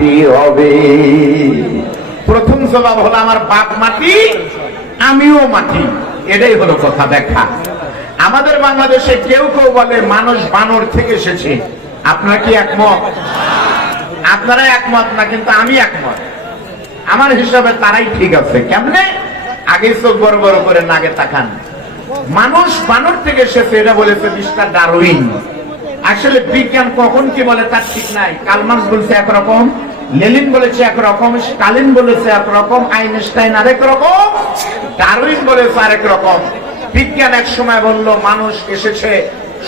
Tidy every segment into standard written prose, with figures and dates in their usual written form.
মাটি হবে। প্রথম জবাব হলো আমার বাপ মাটি, আমিও মাটি। এটাই হলো কথা। দেখা আমাদের বাংলাদেশে কেউ কেউ বলে মানুষ বানর থেকে এসেছে। আপনারা কি একমত? আপনারা একমত না, কিন্তু আমি একমত। আমার হিসাবে তারাই ঠিক আছে। কেমনে? আগে চোখ বড় বড় করে নাগে তাকান। মানুষ বানর থেকে এসেছে এটা বলেছে মিস্টার ডারউইন। আসলে বিজ্ঞান কখন কি বলে তার ঠিক নাই। কার্ল মার্কস বলছে একরকম, লেনিন বলেছে একরকম, স্টালিন বলেছে একরকম, আইনস্টাইন আরেক রকম, ডারউইন বলেছে আরেক রকম। বিজ্ঞান এক সময় বলল মানুষ এসেছে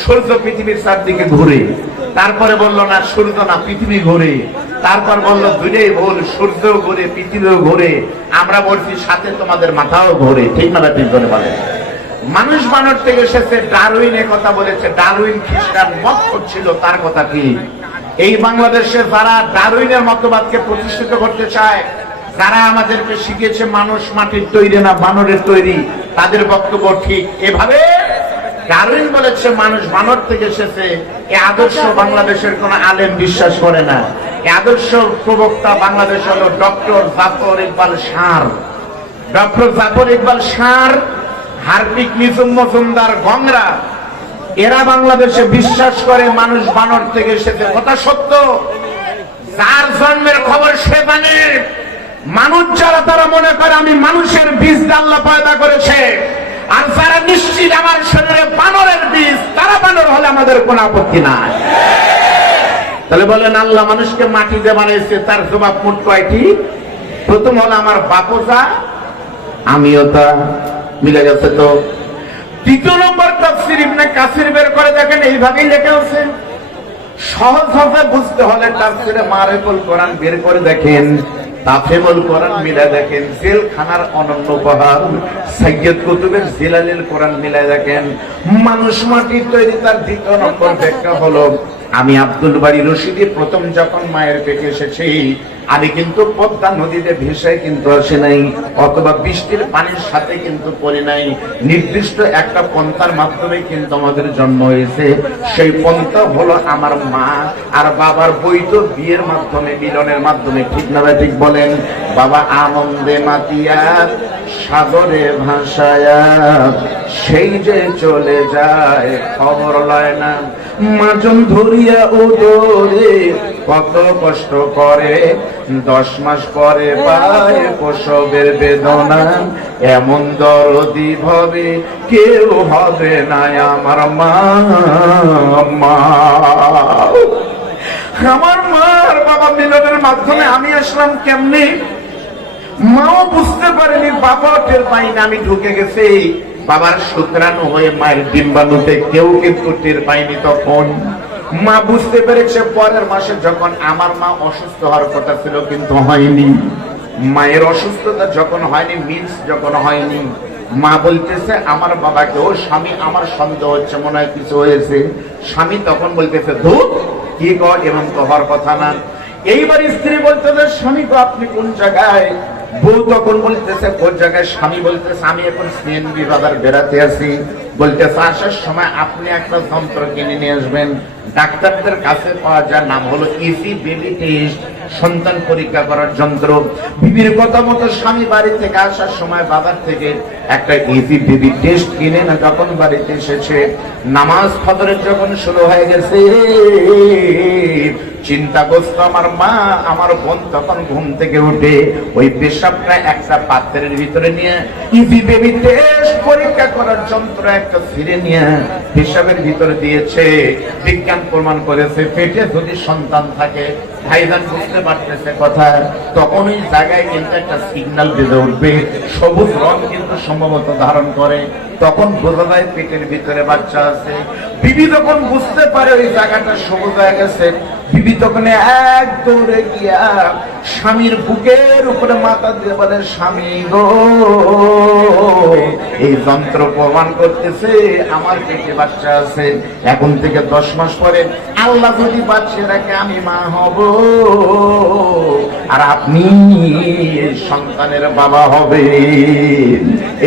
সূর্য পৃথিবীর চারদিকে ঘুরে, তারপরে বলল না সূর্য না পৃথিবী ঘুরে, তারপর বলল দুইটাই ভুল, সূর্যও ঘুরে পৃথিবীও ঘুরে, আমরা বলছি সাথে তোমাদের মাথাও ঘুরে। ঠিক না? ঠিক করে বলে মানুষ বানর থেকে এসেছে। ডারউইন এ কথা বলেছে। ডারউইন খ্রিস্টান মত ছিল, তার কথা ঠিক। এই বাংলাদেশে যারা ডারউইনের মতবাদকে প্রতিষ্ঠিত করতে চায়, যারা আমাদেরকে শিখিয়েছে মানুষ মাটির তৈরি না বানরের তৈরি, তাদের বক্তব্য ঠিক। এভাবে ডারউইন বলেছে মানুষ বানর থেকে এসেছে, এই আদর্শ বাংলাদেশের কোন আলেম বিশ্বাস করে না। এই আদর্শ প্রবক্তা বাংলাদেশ হলো ডক্টর জাফর ইকবাল সার। ডক্টর জাফর ইকবাল সার, হার্দিক নিঝুম মজুমদার, গংরা, এরা বাংলাদেশে বিশ্বাস করে মানুষ বানর থেকে এসেছে। কথা সত্য। যার জন্মের খবর সে জানে। মানুষ যারা তারা মনে করে আমি মানুষের বীজ আল্লাহ পয়দা করেছে, আর যারা নিশ্চিত আমার শরীরে বানরের বীজ, তারা বানর হলে আমাদের কোন আপত্তি নাই। তাহলে বলেন আল্লাহ মানুষকে মাটি দিয়ে বানাইছে, তার জবাব মোট কয়টি? প্রথম হলো আমার বাপজা, আমিও তা। মিলে গেছে তো? দ্বিতীয় নম্বর তাফসীর ইবনে কাসির বের করে দেখেন, এইভাবেই লেখা আছে। সহজ ভাবে বুঝতে হলে তাফসীরে মারিফুল কোরআন বের করে দেখেন, তাফসীরুল কোরআন মিলা দেখেন, জেলখানার অনন্য উপহার সাইয়্যিদ কুতুবের জিলালিল কোরআন মিলা দেখেন। মানুষ মাটির তৈরি। তার দ্বিতীয় নম্বর ব্যাখ্যা হলো আমি আব্দুল বারী রশিদি প্রথম যখন মায়ের পেটে এসেছি, আমি কিন্তু পদ্মা নদীতে ভেসে কিন্তু আসে নাই, অথবা বৃষ্টির পানির সাথে কিন্তু পড়ে নাই। নির্দিষ্ট একটা পন্থার মাধ্যমে কিন্তু আমাদের জন্ম হয়েছে। সেই পন্থা হলো আমার মা আর বাবার বৈধ বিয়ের মাধ্যমে, মিলনের মাধ্যমে। ঠিক না ভাই? ঠিক বলেন। বাবা আনন্দে মাতিয়া সাগরে ভাসায়া, সেই যে চলে যায় খবর লয় না। মাজন ধরিয়া উদরে কত কষ্ট করে, 10 মাস পরে পায় প্রসবের বেদনা। এমন দরদি ভাবে কেউ হবে না আমার মা। আমার মা আর বাবা মিলনের মাধ্যমে আমি আসলাম। কেমনে? মাও বুঝতে পারেনি, বাবাও টের পাইনি। আমি ঢুকে গেছি বাবার শুক্রাণু হয়ে মায়ের ডিম্বাণুতে, কেউ কিন্তু টের পাইনি। তখন মা বুঝতে পেরেছে। পরের মাসে যখন আমার মা অসুস্থ হওয়ার কথা ছিল কিন্তু হয়নি, মায়ের অসুস্থতা যখন হয়নি, মিন্স যখন হয়নি, মা বলতেছে আমার বাবাকে, ও স্বামী আমার সন্দেহ হচ্ছে, মনে হয় কিছু হয়েছে। স্বামী তখন বলতেছে ধুর কি কর, এমন তো হওয়ার কথা না। এইবার স্ত্রী বলতেছে স্বামী তো আপনি কোন জায়গায়? বউ তখন বলতেছে কোন জায়গায়? স্বামী বলতেছে আমি এখন সিএনবি বাজার বেড়াতে আছি। বলতেছে আসার সময় আপনি একটা যন্ত্র কিনে নিয়ে আসবেন, ডাক্তারদের কাছে পাওয়া যায়, নাম হলো ইজি বেবি টেস্ট, সন্তান পরীক্ষা করার যন্ত্র। বিবির কথা মতো স্বামী বাড়ি থেকে আসার সময় বাবার থেকে একটা ইজি বেবি টেস্ট কিনে না যখন বাড়িতে এসেছে, নামাজ ফজরের যখন শুরু হয়ে গেছে, চিন্তাগ্রস্ত আমার মা, আমার বোন তখন ঘুম থেকে উঠে ওই পেশাবটা একটা পাত্রের ভিতরে নিয়ে ইজি বেবি টেস্ট পরীক্ষা করার যন্ত্র একটা ছিঁড়ে নিয়ে পেশাবের ভিতরে দিয়েছে। বিজ্ঞান প্রমাণ করেছে পেটে যদি সন্তান থাকে, ভাইজান বুঝতে পারতেছে কথা, তখন ওই জায়গায় কিন্তু একটা সিগন্যাল বেজে উঠবে, সবুজ রং কিন্তু সম্ভবত ধারণ করে, তখন বোঝা যায় পেটের ভিতরে বাচ্চা আছে। বিবি যখন বুঝতে পারে ওই জায়গাটা সবুজ হয়ে গেছে, বিবি তখন এক দৌড়ে গিয়া স্বামীর বুকের উপরে মাথা দিয়ে বলে স্বামী গো, এই যন্ত্র প্রমাণ করতেছে আমার পেটে বাচ্চা আছে। এখন থেকে 10 মাস পরে আল্লাহ যদি বাচ্চা রাখে আমি মা হব, আর আপনি সন্তানের বাবা হবে।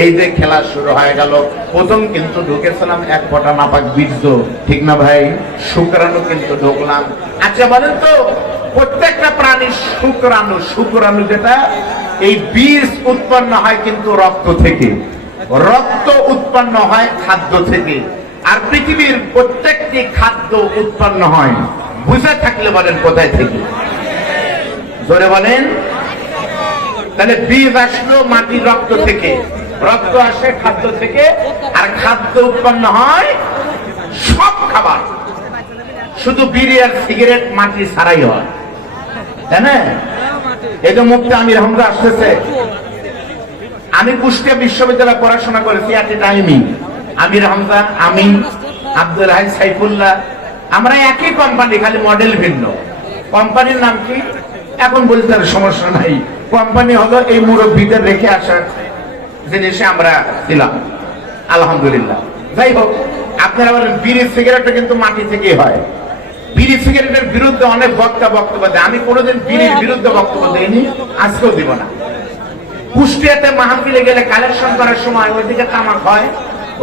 এই যে খেলা শুরু হয়ে গেল। প্রথম কিন্তু ঢুকেছিলাম এক ফোঁটা নাপাক বীর্য, ঠিক না ভাই? শুক্রাণু কিন্তু ঢুকলাম। আচ্ছা বলেন তো প্রত্যেকটা প্রাণীর শুক্রাণু, শুক্রাণু যেটা এই বীজ উৎপন্ন হয় কিন্তু রক্ত থেকে, রক্ত উৎপন্ন হয় খাদ্য থেকে, আর পৃথিবীর প্রত্যেকটি খাদ্য উৎপন্ন হয়, বুঝে থাকলে বলেন কোথায় থেকে? জোরে বলেন। তাহলে বীজ আসলো মাটির রক্ত থেকে, রক্ত আসে খাদ্য থেকে, আর খাদ্য উৎপন্ন হয় সব খাবার। শুধু বিড়ি আর সিগারেট মাটি ছাড়াই হয়, তাই না? এই যে মুফতি আমির হামজা আসতেছে, আমি কুষ্টিয়া বিশ্ববিদ্যালয়ে পড়াশোনা করেছি এট এ টাইমই। আমির হামজা, আমি, আব্দুল হাই, সাইফুল্লাহ, আমরা একই কোম্পানি, খালি মডেল ভিন্ন। কোম্পানির নাম কি এখন বলতে সমস্যা নাই, কোম্পানি হলো এই মুরব্বীদের রেখে আসার জিনিসে আমরা ছিলাম, আলহামদুলিল্লাহ। যাই হোক, আপনারা বলেন বিড়ি সিগারেটটা কিন্তু মাটি থেকেই হয়। বিড়ি সিগারেটের বিরুদ্ধে অনেক বক্তব্য দেয়, আমি কোনোদিন বিড়ির বিরুদ্ধে বক্তব্য দেইনি, আজকেও দিব না। কুষ্টিয়াতে মাহফিলে গেলে কালেকশন করার সময় ওইদিকে তামাক হয়,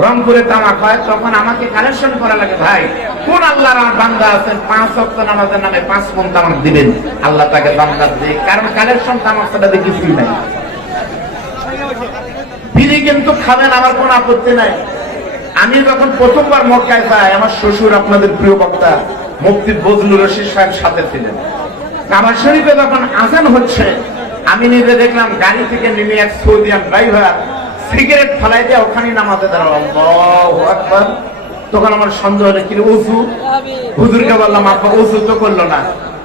রংপুরে তামাক হয়, তখন আমাকে কালেকশন করা লাগে, ভাই কোন আল্লাহর বান্দা আছেন 5 ওয়াক্ত নামাজের নামে 5 মণ তামাক দিবেন, আল্লাহ তাকে বান্দা দেয়, কারণ কালেকশন তামাক সাথে কিছুই নাই। বিড়ি কিন্তু খাবেন, আমার কোনো আপত্তি নাই। আমি যখন প্রথমবার মক্কায় যাই, আমার শ্বশুর আপনাদের প্রিয় বক্তা মুফতি বজলুর রশিদ সাহেব সাথে ছিলেন। কাবা শরীফে যখন আজান হচ্ছে, আমি নিজে দেখলাম গাড়ি থেকে নেমে এক সৌদিয়ান ড্রাইভার সিগারেট ফেলাই দিয়ে ওখানে নামাজে দাঁড়ালো, আল্লাহু আকবার। তখন আমার সন্দেহ হলো কি ওযু, হুজুরকে বললাম আপা ওযু তো করলো না।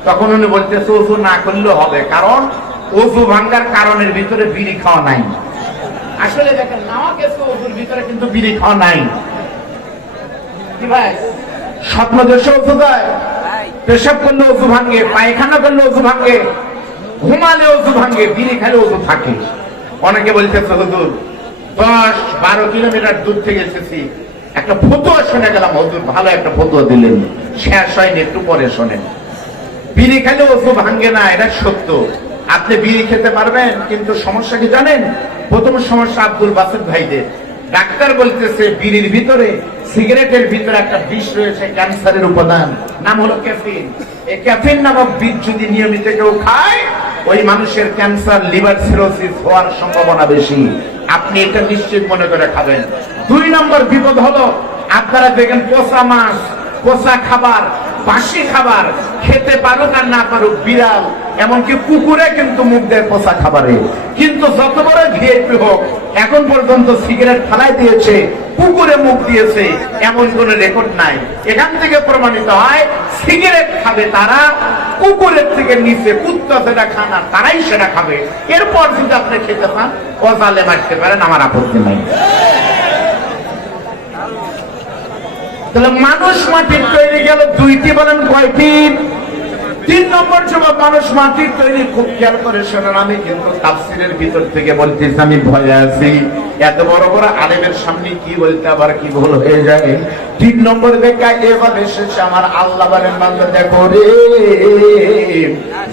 তখন উনি বলতেছে ওযু না করলেও হবে, কারণ ওযু ভাঙার কারণের ভিতরে বিড়ি খাওয়া নাই। আসলে দেখেন নাওয়া গেছে ওযুর ভিতরে, কিন্তু বিড়ি খাওয়া নাই। কি ভাই, স্বপ্ন দেশে ওযু দেয়, পেশাব করলে ওযু ভাঙে, পায়খানা করলে ওযু ভাঙে, ঘুমালে ওযু ভাঙে, বিড়ি খেলে ওযু থাকে। অনেকে বলতেছে হুজুর 10-12 কিলোমিটার দূর থেকে এসেছি, একটা ফতোয়া শুনে গেলাম, হুজুর ভালো একটা ফতোয়া দিলেন, শেষ হয়নি, একটু পরে শোনেন। বিড়ি খেলে ওযু ভাঙে না, এটা সত্য। আপনি বিড়ি খেতে পারবেন, কিন্তু সমস্যা কি জানেন? প্রথম সমস্যা আব্দুল বাসিত ভাইদের, ডাক্তার বলতেছে বিড়ির ভিতরে, সিগারেটের ভিতরে একটা বিষ রয়েছে, ক্যান্সারের উপাদান, নাম হলো ক্যাফিন। এই ক্যাফিন নামক বিষ যদি নিয়মিত কেউ খায়, ওই মানুষের ক্যান্সার, লিভার সিরোসিস হওয়ার সম্ভাবনা বেশি। আপনি এটা নিশ্চিত মনে করে খাবেন। 2 নম্বর বিপদ হলো, আপনারা দেখেন পচা মাছ, পচা খাবার, বাসি খাবার খেতে পারুক আর না পারুক, বিড়াল এমনকি কুকুরে কিন্তু মুখ দেয় পচা খাবারে। কিন্তু যত বড় ভিআইপি হোক, এখন পর্যন্ত সিগারেট ফালাই দিয়েছে, কুকুরে মুখ দিয়েছে, এমন কোন রেকর্ড নাই। এখান থেকে প্রমাণিত হয় সিগারেট খাবে তারা, কুকুরের থেকে নিচে কুত্তা যেটা খানা তারাই সেটা খাবে। এরপর যদি আপনি খেতে পান, অজালে মারতে পারেন, আমার আপত্তি নাই। তাহলে মানুষ মাটির তৈরি গেল 2টি, বলেন কয়টি? 3 নম্বর জবাব, মানুষ মাটির তৈরি। খুব খেয়াল করে শোনেন, আমি কিন্তু তাফসীরের ভিতর থেকে বলতেছি, আমি ভয়ে আছি এত বড় বড় আলেমের সামনে কি বলতে আবার কি ভুল হয়ে যায়। 3 নম্বর দেখা এভাবে এসেছে, আমার আল্লাহ বলেন বান্দা দেখো রে,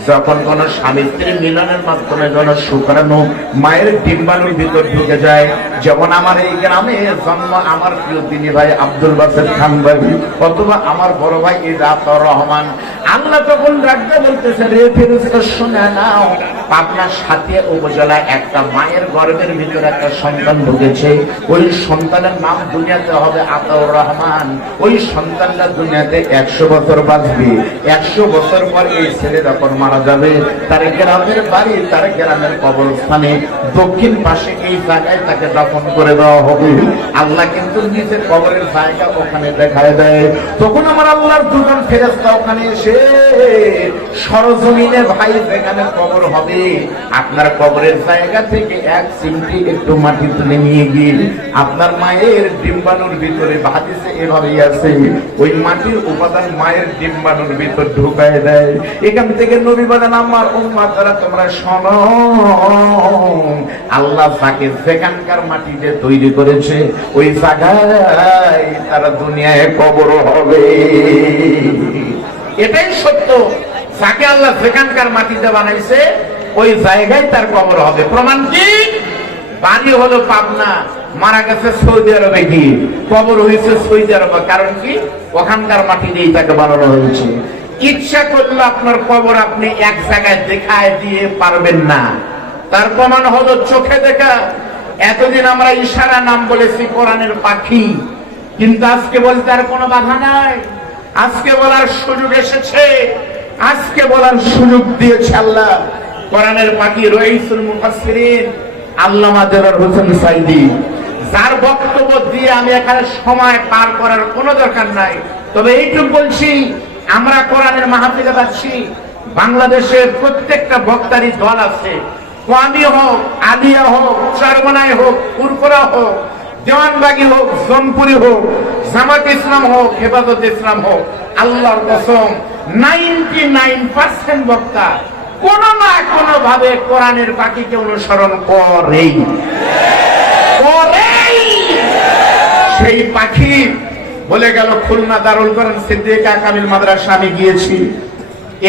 যখন কোন স্বামী স্ত্রীর মিলনের মাধ্যমে কোন শুক্রাণু মায়ের ডিম্বাণুর ভিতর ঢুকে যায়, যেমন আমার এই গ্রামে জন্ম আমার প্রিয় দিনী ভাই আব্দুল বাসিত খান ভাই, অথবা আমার বড় ভাই ইজাতুর রহমান, আল্লাহ তখন ডাকতে বলতেছে, রে ফেরেশতা শুনে নাও, পাবনা সাথিয়া উপজেলায় একটা মায়ের গর্ভের ভিতরে একটা সন্তান ঢুকেছে, ওই সন্তানের নাম দুনিয়াতে হবে আতাউর রহমান। ওই সন্তানটা দুনিয়াতে 100 বছর বাঁচবে। 100 বছর পর এই ছেলে যখন মারা যাবে, তার গ্রামের বাড়ি, তার গ্রামের কবরস্থানে দক্ষিণ পাশে এই জায়গায় তাকে দাফন করে দেওয়া হবে। আল্লাহ কিন্তু নিজের কবরের জায়গা ওখানে দেখায় দেয়। তখন আমার আল্লাহর দুজন ফেরেশতা ওখানে এসে সরজমিনে, ভাই যেখানে কবর হবে, আপনার কবরের জায়গা থেকে 1 চিমটি একটু মাটি তুলে নিয়ে গিয়ে আপনার মায়ের ডিম্বাণুর ভিতরে, হাদিসে এভাবেই আছে, ওই মাটির উপাদান মায়ের ডিম্বাণুর ভিতর ঢুকায় দেয়। এখান থেকে নবী বলেন, আমার উম্মতরা তোমরা শোনো, আল্লাহ যাকে যেখানকার মাটিতে তৈরি করেছে, ওই জায়গায় তারা দুনিয়ায় কবর হবে। এটাই সত্য, যাকে আল্লাহ যেখানকার মাটিতে বানাইছে, ওই জায়গায় তার কবর হবে। প্রমাণ কি? বাড়ি হলো পাবনা, মারা গেছে সৌদি আরবে, কি কবর হয়েছে সৌদি আরবে, কারণ কি? ওখানকার মাটি দিয়েই তাকে বানানো হয়েছে। ইচ্ছা করলে আপনার কবর আপনি এক জায়গায় দেখায় দিয়ে পারবেন না। তার প্রমাণ হলো চোখে দেখা। এতদিন আমরা ইশারা নাম বলেছি কোরআনের পাখি, কিন্তু আজকে বলতে আর কোনো বাধা নাই। আজকে বলার সুযোগ এসেছে, আজকে বলার সুযোগ দিয়েছে আল্লাহ। কোরআনের পাখি রইসুল মুফাসসিরিন আল্লামা দেলোয়ার হোসেন সাঈদী, যার বক্তব্য দিয়ে আমি এখানে সময় পার করার কোনো দরকার নাই। তবে এইটুকু বলছি, আমরা কোরআনের মাহফিলে যাচ্ছি, বাংলাদেশের প্রত্যেকটা বক্তারই দল আছে। কোয়ামি হোক, আলিয়া হোক, চরমনাই হোক, ফুরফুরা হোক, দেওয়ানবাগি হোক, জোনপুরি হোক, জামাত ইসলাম হোক, হেফাজত ইসলাম হোক, আল্লাহর কসম 99% বক্তা কোন না কোন ভাবে কোরআনের পাখিকে অনুসরণ করেই। সেই পাখি বলে গেল খুলনা দারুল কোরআন সিদ্দিকা কামিল মাদ্রাসা আমি গিয়েছি,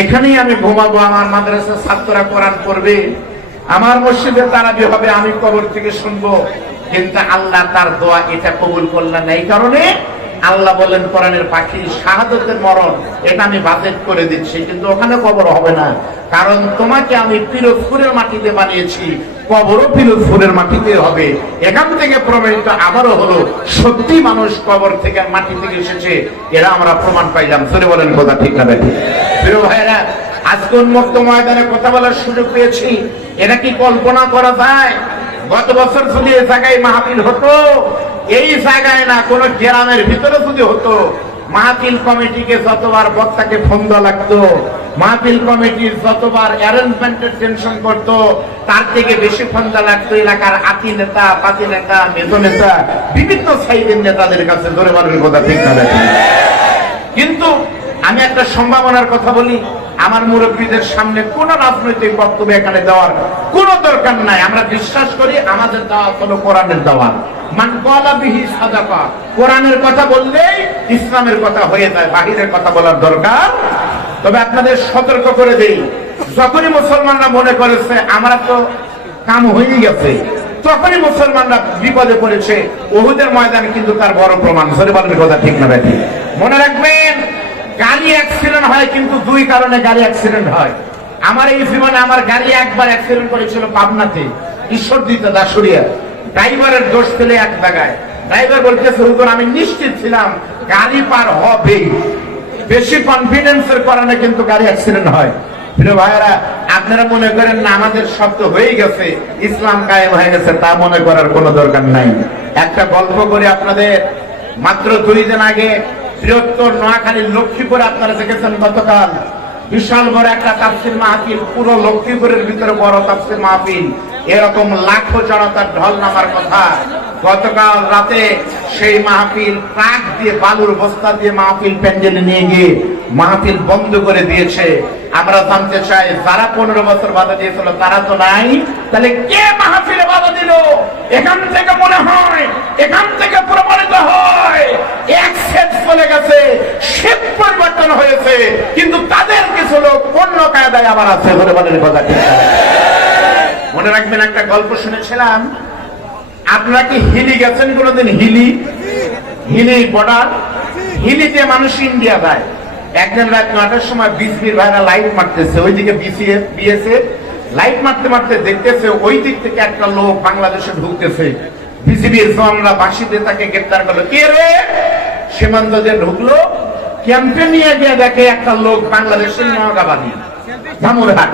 এখানেই আমি ঘুমাবো, আমার মাদ্রাসার ছাত্ররা কোরআন পড়বে, আমার মসজিদে তারাবি হবে, আমি কবর থেকে শুনবো। কিন্তু আল্লাহ তার দোয়া এটা কবুল করলেন না। এই কারণে আল্লাহ বললেন কোরআনের পাখি শাহাদতের মরণ এটা আমি বাজেট করে দিচ্ছি, কিন্তু ওখানে কবর হবে না, কারণ তোমাকে আমি পিরোজপুরের মাটিতে বানিয়েছি, কবরও পিরোজপুরের মাটিতে হবে। এখান থেকে প্রমাণিত আবারও হলো সত্যি মানুষ কবর থেকে মাটি থেকে এসেছে, এরা আমরা প্রমাণ পাইলাম। সরে বলেন কথা ঠিক না বেঠিক? প্রিয় ভাইরা, আজকে উন্মুক্ত ময়দানে কথা বলার সুযোগ পেয়েছি, এটা কি কল্পনা করা যায়? গত বছর যদি এই জায়গায় মাহফিল হতো, এই জায়গায় না কোন গ্রামের ভিতরে যদি হতো, মাহফিল কমিটিকে যতবার বক্তাকে ফোন দেওয়া লাগতো, মাহফিল কমিটির যতবার অ্যারেঞ্জমেন্টের টেনশন করতো, তার থেকে বেশি ফোন দেওয়া লাগতো এলাকার আতি নেতা, পাতি নেতা, মেজো নেতা, বিভিন্ন সাইডের নেতাদের কাছে। ধরে বলবেন কথা ঠিক না? কিন্তু আমি একটা সম্ভাবনার কথা বলি, আমার মুরব্বীদের সামনে কোন রাজনৈতিক বক্তব্য এখানে দেওয়ার কোন দরকার নাই। আমরা বিশ্বাস করি আমাদের দাওয়াত হলো কোরআনের দাওয়াত। মান ক্বালা বিহি সাদাকা, কোরআনের কথা বললেই ইসলামের কথা হয়ে যায়, বাহিরের কথা বলার দরকার। তবে আপনাদের সতর্ক করে দেই, যখনই মুসলমানরা মনে করেছে আমরা তো কাম হয়ে গেছে, তখনই মুসলমানরা বিপদে পড়েছে। উহুদের ময়দান কিন্তু তার বড় প্রমাণ। সরে বলেন কথা ঠিক না বেঠিক? মনে রাখবেন, গাড়ি অ্যাক্সিডেন্ট হয় কিন্তু দুই কারণে গাড়ি অ্যাক্সিডেন্ট হয়। আমার এই জীবনে আমার গাড়ি একবার অ্যাক্সিডেন্ট করেছিল পাবনাতে, ঈশ্বরদীতে দাসুরিয়া। ড্রাইভারের দোষ ছিল এক জায়গায়, ড্রাইভার বলতেছে হুজুর আমি নিশ্চিত ছিলাম গাড়ি পার হবে। বেশি কনফিডেন্সের কারণে কিন্তু গাড়ি অ্যাক্সিডেন্ট হয়। প্রিয় ভাইয়েরা, আপনারা মনে করেন না আমাদের শব্দ হয়ে গেছে, ইসলাম কায়েম হয়ে গেছে, তা মনে করার কোনো দরকার নাই। একটা গল্প করে আপনাদের, মাত্র 2 দিন আগে বৃহত্তর নোয়াখালীর লক্ষ্মীপুরে আপনারা দেখেছেন গতকাল বিশাল বড় একটা তাফসীর মাহফিল, পুরো লক্ষ্মীপুরের ভিতরে বড় তাফসীর মাহফিল, এরকম লাখো জনতার ঢল নামার কথা। গতকাল রাতে সেই মাহফিল ট্রাক দিয়ে, বালুর বস্তা দিয়ে মাহফিল প্যান্ডেলে নিয়ে গিয়ে মাহফিল বন্ধ করে দিয়েছে। আমরা জানতে চাই, যারা 15 বছর বাধা দিয়েছিল তারা তো নাই, তাহলে কে মাহফিলে বাধা দিল? এখান থেকে মনে হয়, এখান থেকে প্রমাণিত হয় এক সেট চলে গেছে, শেপ পরিবর্তন হয়েছে, কিন্তু তাদের কিছু লোক অন্য কায়দায় আবার আছে। বলে বলেন কথা ঠিক? মনে রাখবেন, একটা গল্প শুনেছিলাম, আপনারা কি হিলি গেছেন কোনোদিন? হিলি, হিলি বর্ডার, হিলিতে মানুষ ইন্ডিয়া যায়। একদিন রাত 9টার সময় বিসিবির ভাইরা লাইট মারতেছে, ওইদিকে বিএসএফ লাইট মারতে মারতে দেখতেছে ওই দিক থেকে একটা লোক বাংলাদেশে ঢুকতেছে। বিসিবির জওয়ানরা বাঁশিতে তাকে গ্রেফতার করলো। কে রে? সীমান্ত দিয়ে ঢুকলো, ক্যাম্পে নিয়ে গিয়ে দেখে একটা লোক বাংলাদেশের নওগাঁবাদী, ধামুরহাট।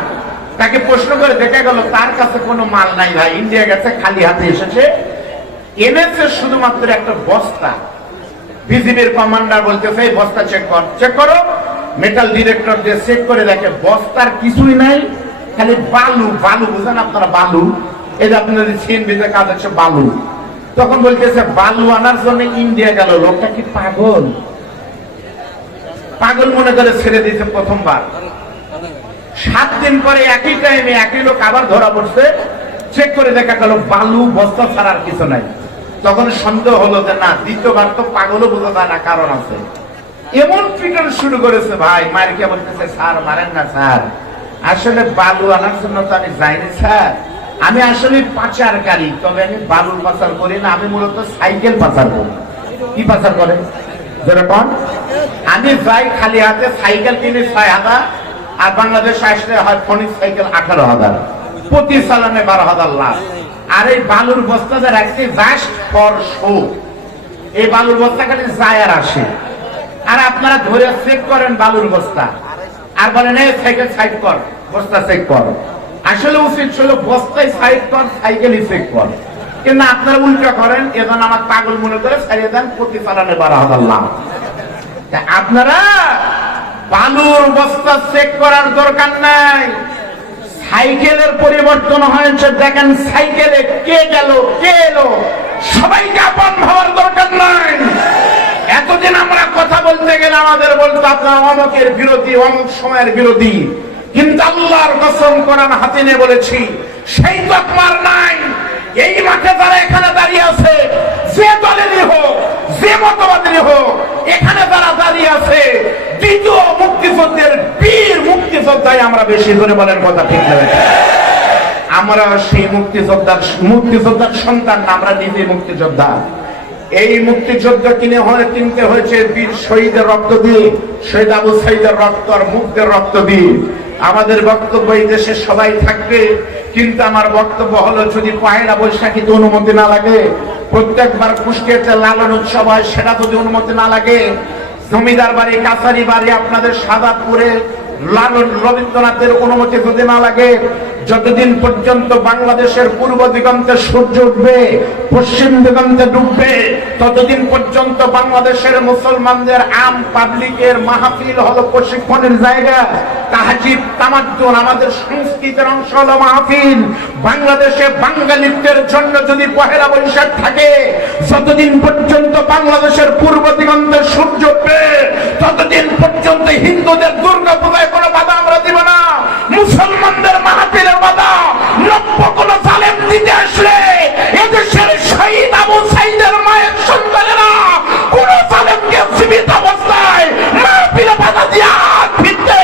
তাকে প্রশ্ন করে দেখা গেল তার কাছে কোনো মাল নাই ভাই, ইন্ডিয়া গেছে, খালি হাতে এসেছে, এনেছে শুধুমাত্র একটা বস্তা। বিজিবির কমান্ডার বলতেছে এই বস্তা চেক কর। চেক করো। মেটাল ডিরেক্টর দিয়ে চেক করে দেখে বস্তার কিছুই নাই, খালি বালু। বালু বুঝেন আপনারা? বালু, এই যে আপনাদের সিএনবিতে কাজ হচ্ছে বালু। তখন বলতেছে বালু আনার জন্য ইন্ডিয়া গেল। লোকটা কি পাগল? পাগল মনে করে ছেড়ে দিয়েছে প্রথমবার। 7 দিন পরে একই টাইমে একই লোক আবার ধরা পড়ছে, চেক করে দেখা গেল বালু বস্তা ছাড়ার কিছু নাই। তখন সন্দেহ হলো যে না, দ্বিতীয়বার তো পাগলও বোঝা যায় না, কারণ আছে। এমন পিটন শুরু করেছে ভাই, মায়ের কে বলতেছে স্যার মারেন না স্যার, আসলে বালু আনার জন্য তো আমি যাইনি স্যার, আমি আসলে পাচারকারী, তবে আমি বালুর পাচার করি না, আমি মূলত সাইকেল পাচার করি। কি পাচার করে? যেরকম আমি যাই খালি হাতে, সাইকেল কিনি 6,000, আর বাংলাদেশে আসলে হয় ফোনিক সাইকেল 18,000, প্রতি চালানে 12,000 লাভ। আর এই বালুর বস্তা যে রাখছি জাস্ট ফর শো, এই বালুর বস্তা খালি যায় আর আসে। আর আপনারা ধরে চেক করেন বালুর বস্তা, আর বলেন এই সাইকেল সাইড কর, বস্তা চেক কর। আসলে উচিত ছিল বস্তায় সাইড কর, সাইকেলই চেক কর, কিন্তু আপনারা উল্টা করেন। এজন্য আমার পাগল মনে করে ছাড়িয়ে দেন, প্রতি চালানে 12,000 লাভ। আপনারা বালুর বস্তা চেক করার দরকার নাই, সাইকেলের পরিবর্তন হয়েছে। দেখেন সাইকেলে কে গেল কে এলো, সবাইকে আপন ভাবার দরকার নাই। এতদিন আমরা কথা বলতে গেলে আমাদের বলতো আপনার অমুকের বিরোধী, অমুক সময়ের বিরোধী, কিন্তু আল্লাহর কসম কোরআন হাতে নিয়ে বলেছি সেই তকমার নাই। এই মাঠে যারা এখানে দাঁড়িয়ে আছে, যে দলেরই হোক, যে মতবাদেরই হোক, এখানে যারা দাঁড়িয়ে আছে, দ্বিতীয় মুক্তিযুদ্ধের বীর মুক্তিযোদ্ধাই আমরা। বেশি করে বলেন কথা ঠিক না? আমরা সেই মুক্তিযোদ্ধার সন্তান না, আমরা নিজে মুক্তিযোদ্ধা। এই মুক্তিযুদ্ধ কিনতে হয়েছে বীর শহীদের রক্ত দিয়ে, শহীদ আবু সাইদের রক্ত আর মুক্তির রক্ত দিয়ে। আমাদের বক্তব্য এই দেশে সবাই থাকবে, কিন্তু আমার বক্তব্য হলো যদি পয়লা বৈশাখীতে অনুমতি না লাগে, প্রত্যেকবার কুষ্টিয়াতে লালন উৎসব হয় সেটা যদি অনুমতি না লাগে, জমিদার বাড়ি কাছারি বাড়ি আপনাদের সাদাতপুরে লালন রবীন্দ্রনাথের অনুমতি যদি না লাগে, যতদিন পর্যন্ত বাংলাদেশের পূর্ব দিগন্তে সূর্য উঠবে, পশ্চিম দিগন্তে ডুববে, ততদিন পর্যন্ত বাংলাদেশের মুসলমানদের আম পাবলিকের মাহফিল হলো প্রশিক্ষণের জায়গা। তাহজিব তামাদ্দুন আমাদের সংস্কৃতির অংশ হলো মাহফিল। বাংলাদেশে বাঙালিত্বের জন্য যদি পহেলা বৈশাখ থাকে, যতদিন পর্যন্ত বাংলাদেশের পূর্ব দিগন্তে সূর্য উঠবে, ততদিন পর্যন্ত হিন্দুদের দুর্গা পূজায় কোনো বাধা আমরা দিব না। মুসলমানদের মাহফিলের বাধা নব্য কোন জালেম দিতে আসলে এদেশের শহীদ আবু সাইদের মায়ের সন্তানেরা কোন জালেমকে জীবিত অবস্থায় মাহফিলে বাধা দিয়া ফিরতে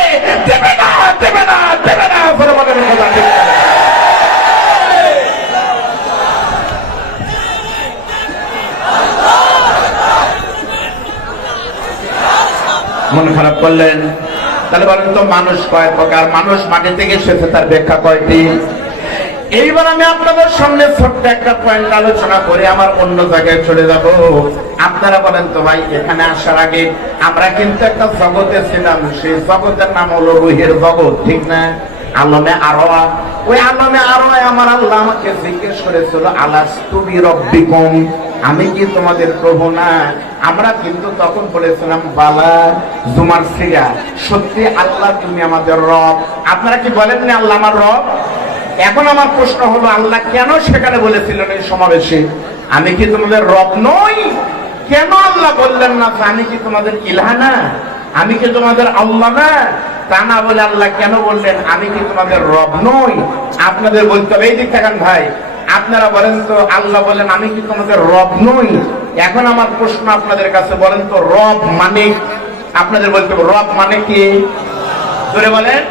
দেবে না, দেবে না, দেবে না। বলেন কথা ঠিক। মন খারাপ করলেন? তাহলে বলেন তো মানুষ কয় প্রকার? মানুষ মাটি থেকে এসেছে, তার ব্যাখ্যা কয়টি? এইবার আমি আপনাদের সামনে ছোট্ট একটা পয়েন্ট আলোচনা করে আমার অন্য জায়গায় চলে যাব। আপনারা বলেন তো ভাই, এখানে আসার আগে আমরা কিন্তু একটা জগতে ছিলাম, সেই জগতের নাম হলো রুহের জগৎ, ঠিক না? আলমে আরোয়া। ওই আলমে আরোয়ায় আমার আল্লাহ আমাকে জিজ্ঞেস করেছিল, আলাস্তু বিরব্বিকুম, আমি কি তোমাদের প্রভু না? আমরা কিন্তু তখন বলেছিলাম বালা, জুমার সিগা, সত্যি আল্লাহ তুমি আমাদের রব। আপনারা কি বলেন না আল্লাহ আমার রব? এখন আমার প্রশ্ন হলো, আল্লাহ কেন সেখানে বলেছিলেন এই সমাবেশে আমি কি তোমাদের রব নই? কেন আল্লাহ বললেন না আমি কি তোমাদের ইলাহ না, আমি কি তোমাদের আল্লাহ না? তা না বলে আল্লাহ কেন বললেন আমি কি তোমাদের রব নই? আপনাদের বলতে হবে, এই দিক থাকেন ভাই, আপনারা বলেন তো আল্লাহ বলেন আমি কি তোমাদের রব নই। এখন আমার প্রশ্ন আপনাদের কাছে, বলেন তো রব মানে, আপনাদের বলতে হবে রব মানে কি? ধরে বলেন।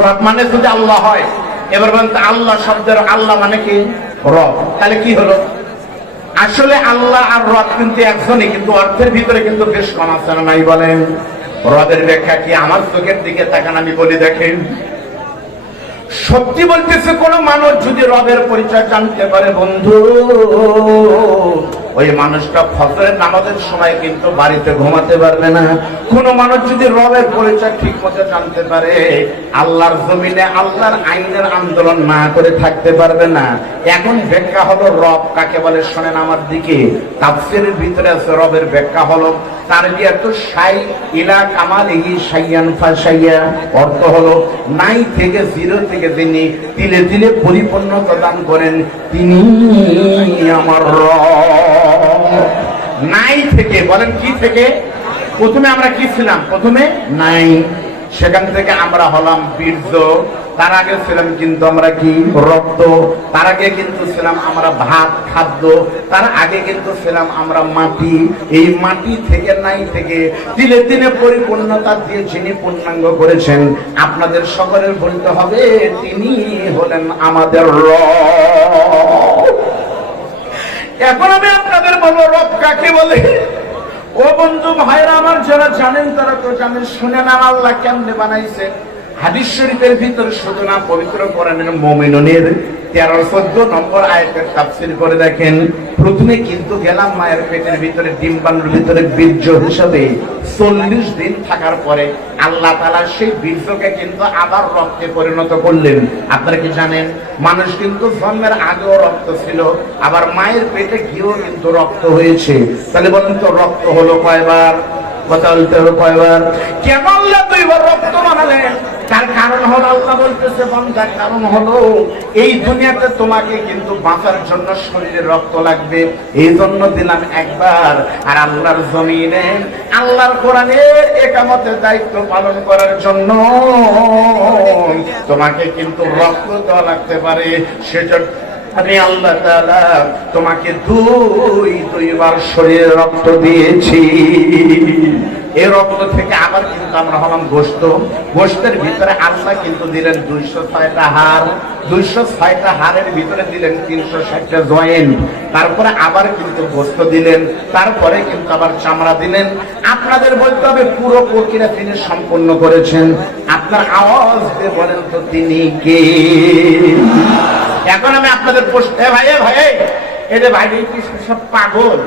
রব মানে যদি আল্লাহ হয়, এবার বলেন তো আল্লাহ শব্দের আল্লাহ মানে কি? রব। তাহলে কি হলো? আসলে আল্লাহ আর রব কিন্তু একজনই, কিন্তু অর্থের ভিতরে কিন্তু বেশ কম আছে না নাই? বলেন রবের ব্যাখ্যা কি? আমার চোখের দিকে তাকান, আমি বলি দেখেন। সত্যি বলতেছে, কোন মানুষ যদি রবের পরিচয় জানতে পারে বন্ধু, ওই মানুষটা ফজরের নামাজের সময় কিন্তু বাড়িতে ঘুমাতে পারবে না। কোন মানুষ যদি রবের পরিচয় ঠিক মতো জানতে পারে, আল্লাহর জমিনে আল্লাহর আইনের আন্দোলন না করে থাকতে পারবে না। এখন ব্যাখ্যা হলো রব কাকে বলে শোনেন আমার দিকে। তাফসীরের ভিতরে আছে রবের ব্যাখ্যা হলো তারবিয়াতু শাই ইলা কামালিহি শাইয়ান ফাশাইয়া, অর্থ হলো নাই থেকে, জিরো থেকে যিনি তিলে তিলে পরিপূর্ণতা দান করেন, তিনি আমার রব। নাই থেকে, বলেন কি থেকে? প্রথমে আমরা কি ছিলাম? প্রথমে নাই, সেখান থেকে আমরা হলাম বীর্য, তার আগে ছিলাম কিন্তু আমরা কি? রক্ত, তার আগে কিন্তু ছিলাম আমরা ভাত খাদ্য, তার আগে কিন্তু ছিলাম আমরা মাটি। এই মাটি থেকে, নাই থেকে তিলে তিলে পরিপূর্ণতা দিয়ে যিনি পূর্ণাঙ্গ করেছেন, আপনাদের সকলের বলতে হবে তিনি হলেন আমাদের রব। এখন আমি আপনাদের আপনাদের বলবো রব কাকে বলে। ও বন্ধু ভাইরা আমার, যারা জানেন তারা তো জানেন, শুনেন আল্লাহ কেমনে বানাইছে। হাদিস শরীফের ভিতর শুধু না, পবিত্র কোরআনের মুমিনুনের 13-14 নম্বর আয়াতের তাফসীর করে দেখেন। প্রথমে কিন্তু গেলাম মায়ের পেটের ভিতরে, ডিম্বাণুর ভিতরে বীর্য হিসাবে 40 দিন থাকার পরে আল্লাহ তাআলা সেই বীর্যকে কিন্তু আবার রক্তে পরিণত করলেন। আপনারা কি জানেন, মানুষ কিন্তু জন্মের আগেও রক্ত ছিল, আবার মায়ের পেটে গিয়েও কিন্তু রক্ত হয়েছে। তাহলে বলেন তো রক্ত হলো কয়বার? কথা বলতে হবে কয়বার? কেন আল্লাহ 2 বার রক্ত বানালেন? তার কারণ হলো, আল্লাহ বলতেছে বান্দার কারণ হলো, এই দুনিয়াতে তোমাকে কিন্তু বাঁচার জন্য শরীরে রক্ত লাগবে, এই জন্য দিলাম একবার। আর আল্লাহর জমিনে আল্লাহর কোরআনের একামতের দায়িত্ব পালন করার জন্য তোমাকে কিন্তু রক্ত দেওয়া লাগতে পারে। সেজন্য আমি আল্লাহ তাআলা তোমাকে 2 বার শরীরে রক্ত দিয়েছি। এই রক্ত থেকে আবার কিন্তু আমরা হলাম গোশত। গোশতের ভিতরে আল্লাহ কিন্তু দিলেন 206টা হাড়, 206টা হাড়ের ভিতরে দিলেন 360টা জয়েন্ট। তারপরে আবার কিন্তু গোশত দিলেন, তারপরে কিন্তু আবার চামড়া দিলেন। আপনাদের বলতে হবে পুরো প্রক্রিয়া তিনি সম্পন্ন করেছেন। আপনার আওয়াজ দিয়ে বলেন তো তিনি কে? এখন আমি আপনাদের প্রশ্ন, ভাই ভাই এদের ভাই সব পাগল,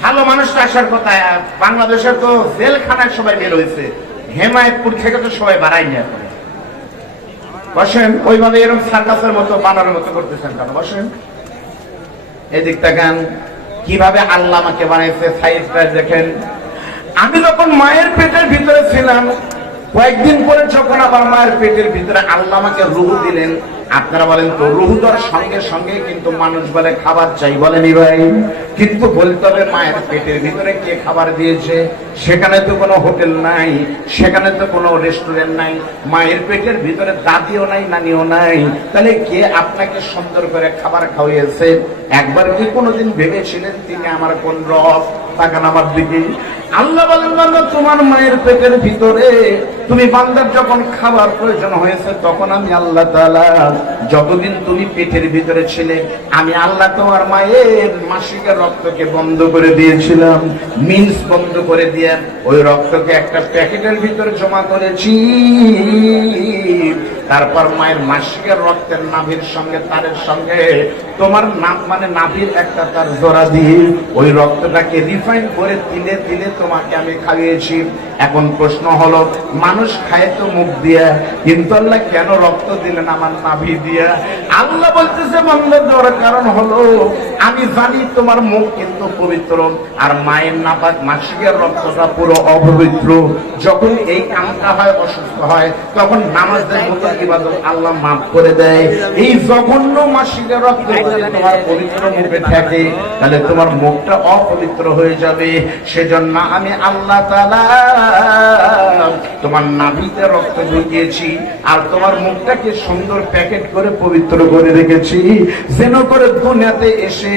ভালো মানুষটা আসার কথা। বাংলাদেশে তো জেলখানায় সবাই বের হয়েছে, হেমায়তপুর থেকে তো সবাই বাড়াই না। বসেন, ওইভাবে এরকম সার্কাসের মতো বানানোর মতো করতেছেন কেন? বসেন, এদিক তাকান, কিভাবে আল্লাহ আমাকে বানাইছে সাইজটা দেখেন। আমি যখন মায়ের পেটের ভিতরে ছিলাম, কয়েকদিন পরে যখন আবার মায়ের পেটের ভিতরে আল্লাহ আমাকে রূহ দিলেন, আপনারা বলেন তো রূহ দেওয়ার সঙ্গে সঙ্গে কিন্তু মানুষ বলে খাবার চাই, বলেনি ভাই? কিন্তু বলতে হবে মায়ের পেটের ভিতরে কে খাবার দিয়েছে? সেখানে তো কোনো হোটেল নাই, সেখানে তো কোনো রেস্টুরেন্ট নাই, মায়ের পেটের ভিতরে দাদিও নাই, নানিও নাই। তাহলে কে আপনাকে সুন্দর করে খাবার খাওয়িয়েছে? একবার কি কোনোদিন ভেবেছিলেন তিনি আমার কোন রব? তাকান আমার দিকে। আল্লাহ বলেন, বান্দা তোমার মায়ের পেটের ভিতরে তুমি বান্দার যখন খাবার প্রয়োজন হয়েছে, তখন আমি আল্লাহ তাআলা যতদিন তুমি পেটের ভিতরে ছিলে, আমি আল্লাহ তোমার মায়ের মাসিকের রক্তকে বন্ধ করে দিয়েছিলাম, মিন্স বন্ধ করে দিয়ে ওই রক্তকে একটা প্যাকেটের ভিতরে জমা করেছি। তারপর মায়ের মাসিকের রক্তের নাভির সঙ্গে তারের সঙ্গে তোমার নাম মানে নাভির একটা তার জোড়া দিয়ে ওই রক্তটাকে রিফাইন করে তিলে তিলে তোমাকে আমি খাইয়েছি। এখন প্রশ্ন হলো, মানুষ খায় তো মুখ দিয়া, কিন্তু আল্লাহ কেন রক্ত দিলেন আমার নাভি দিয়া? আল্লাহ বলতেছে বান্দা, দেওয়ার কারণ হলো আমি জানি তোমার মুখ কিন্তু পবিত্র, আর মায়ের নাপাক মাসিকের রক্তটা পুরো অপবিত্র। যখন এই কামটা হয়, অসুস্থ হয়, তখন নামাজের মতো ইবাদত আল্লাহ মাফ করে দেয়। এই জঘন্য মাসিকের রক্ত যদি তোমার পবিত্র মুখে থাকে, তাহলে তোমার মুখটা অপবিত্র হয়ে যাবে। সেজন্য আমি আল্লাহ তাআলা তোমার নাভিতে রক্ত ঢুকিয়েছি, আর তোমার মুখটাকে সুন্দর প্যাকেট করে পবিত্র করে রেখেছি, যেন করে দুনিয়াতে এসে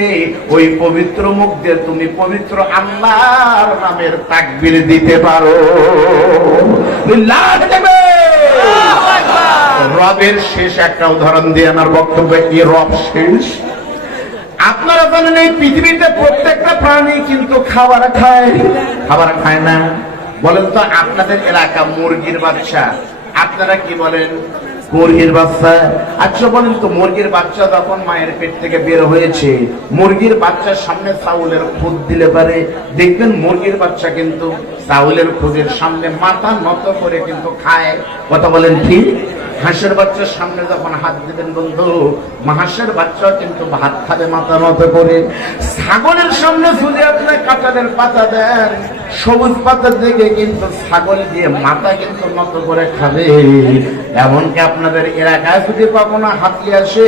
ওই পবিত্র মুখ দিয়ে তুমি পবিত্র আল্লাহর নামের তাকবীর দিতে পারো। রবের শেষ একটা উদাহরণ দিয়ে আমার বক্তব্য, কি রব শেষ? আপনারা জানেন এই পৃথিবীতে প্রত্যেকটা প্রাণী কিন্তু খাবার খায়, খাবার খায় না? বলেন তো আপনাদের এলাকা মুরগির বাচ্চা, আপনারা কি বলেন? মুরগির বাচ্চা। আচ্ছা বলেন তো, মুরগির বাচ্চা যখন মায়ের পেট থেকে বের হয়েছে, মুরগির বাচ্চার সামনে চাউলের খুদ দিলে পারে, দেখবেন মুরগির বাচ্চা কিন্তু চাউলের খুদের সামনে মাথা নত করে কিন্তু খায়। কথা বলেন ঠিক? হাঁসের বাচ্চার সামনে যখন হাত দিবেন বন্ধু, হাঁসের বাচ্চা কিন্তু ভাত খাবে মাথা নত করে। ছাগলের সামনে যদি আপনি কাঁঠালের পাতা দেন, সবুজ পাতা দেখে কিন্তু ছাগল দিয়ে মাথা কিন্তু নত করে খাবে। এমনকি আপনাদের এলাকায় যদি কখনো হাতি আসে,